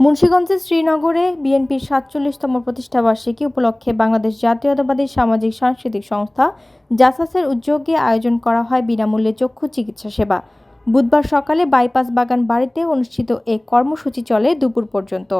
মুন্সিগঞ্জের শ্রীনগরে বিএনপির ৪৭তম প্রতিষ্ঠাবার্ষিকী উপলক্ষে বাংলাদেশ জাতীয়তাবাদী সামাজিক সাংস্কৃতিক সংস্থা জাসাসের উদ্যোগে আয়োজন করা হয় বিনামূল্যে চক্ষু চিকিৎসা সেবা। বুধবার সকালে বাইপাস বাগান বাড়িতে অনুষ্ঠিত এ কর্মসূচি চলে দুপুর পর্যন্ত।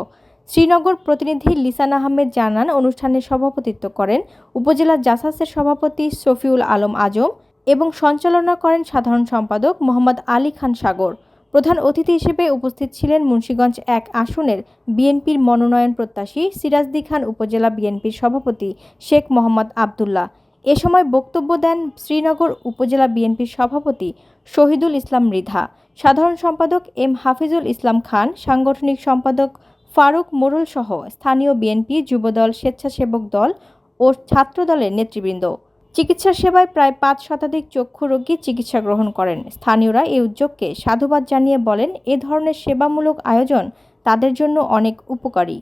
শ্রীনগর প্রতিনিধি লিসান আহমেদ জানান, অনুষ্ঠানে সভাপতিত্ব করেন উপজেলা জাসাসের সভাপতি শফিউল আলম আজম এবং সঞ্চালনা করেন সাধারণ সম্পাদক মোহাম্মদ আলী খান সাগর। প্রধান অতিথি হিসেবে উপস্থিত ছিলেন মুন্সিগঞ্জ ১ আসনের বিএনপির মনোনয়ন প্রত্যাশী সিরাজদি খান উপজেলা বিএনপির সভাপতি শেখ মোহাম্মদ আবদুল্লাহ। এ সময় বক্তব্য দেন শ্রীনগর উপজেলা বিএনপির সভাপতি শহীদুল ইসলাম মৃধা, সাধারণ সম্পাদক এম হাফিজুল ইসলাম খান, সাংগঠনিক সম্পাদক ফারুক মোড়ল সহ স্থানীয় বিএনপি, যুবদল, স্বেচ্ছাসেবক দল ও ছাত্রদলের নেতৃবৃন্দ। চিকিৎসা সেবায় প্রায় ৫ শতাধিক চক্ষু রোগী চিকিৎসা গ্রহণ করেন। স্থানীয়রা এই উদ্যোগকে সাধুবাদ জানিয়ে বলেন, এ ধরনের সেবামূলক আয়োজন তাদের জন্য অনেক উপকারী।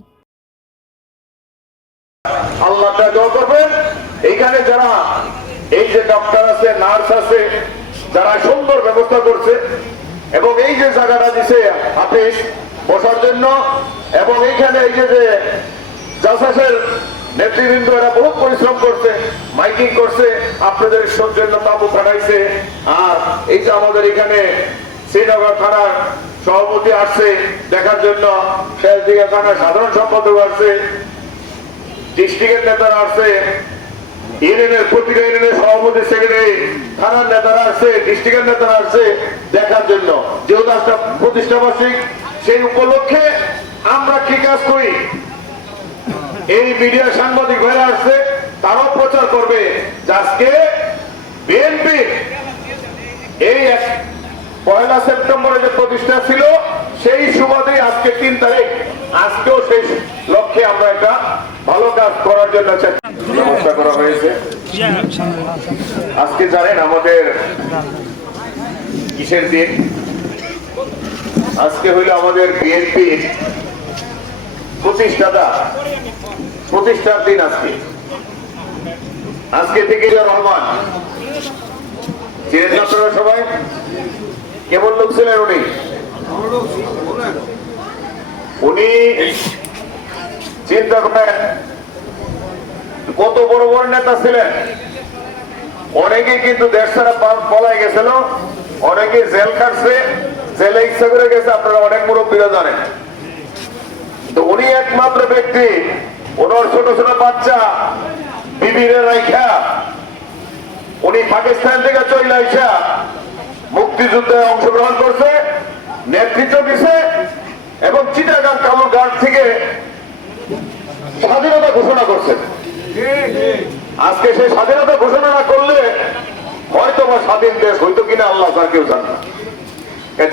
আল্লাহটা দোয়া করবেন। এইখানে যারা এই যে ডক্টর আছে, নার্স আছে, যারা সুন্দর ব্যবস্থা করছে এবং এই যে জায়গাটা দিছে হাফিজ বসার জন্য, এবং এইখানে এই যে জাসাসের নেতৃবৃন্দ এরা বহু পরিশ্রম করছে, মাইকিং করছে, আপনাদের সৌজন্য তাবু পাঠাইছে। আর এই যে আমাদের এখানে শ্রীনগর থানার সভাপতি আসছে দেখার জন্য, শেষদিঘা থানার সাধারণ সম্পাদক আসছে, ডিস্ট্রিক্টের নেতারা আসছে, ইউনিয়নের প্রতিটা ইউনিয়নের সভাপতি, সেক্রেটারি, থানার নেতারা আসছে, ডিস্ট্রিক্টের নেতারা আসছে দেখার জন্য। যেহেতু আজটা প্রতিষ্ঠা বার্ষিক, সেই উপলক্ষে আমরা কি কাজ করি, এই মিডিয়া সাংবাদিক ভাইরা আসছে, তারাও প্রচার করবে যে আজকে বিএনপি এই ১ সেপ্টেম্বরে যে প্রতিষ্ঠা ছিল, সেই সুবাদে আজকে ৩ তারিখ, আজকেও সেই লক্ষ্যে আমরা একটা ভালো কাজ করার জন্য ব্যবস্থা করা হয়েছে। আজকে জানেন আমাদের কিসের দিন? আজকে হইল আমাদের বিএনপির প্রতিষ্ঠার দিন। আজকে থেকে রহমান চিনেন আপনারা সবাই? কেমন লোক ছিলেন উনি চিন্তা করেন কত বড় বড় নেতা ছিলেন। অনেকে কিন্তু দেশ ছাড়া পলাই গেছিল, অনেকে জেল কাটছে, জেলে ইচ্ছা করে গেছে, আপনারা অনেক মুরব্বীরা জানেন। তো উনি একমাত্র ব্যক্তি, ওনার ছোট ছোট বাচ্চা বিবিরে রাইখা উনি পাকিস্তান থেকে চলে আইসা মুক্তিযুদ্ধে অংশগ্রহণ করছে, নেতৃত্ব দিছে এবং চিটাগাং কালুরঘাট থেকে স্বাধীনতা ঘোষণা করছে। আজকে সেই স্বাধীনতা ঘোষণা না করলে হয়তো বা স্বাধীন দেশ হইতো কিনা আল্লাহ ছাড়া কেউ জানে না।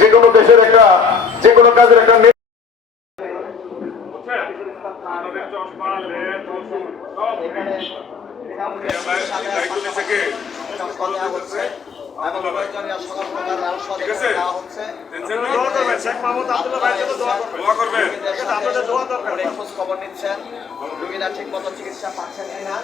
যে কোনো দেশের একটা, যে কোনো কাজের একটা খবর নিচ্ছেন, রোগীরা ঠিক মতো চিকিৎসা পাচ্ছেন কিনা।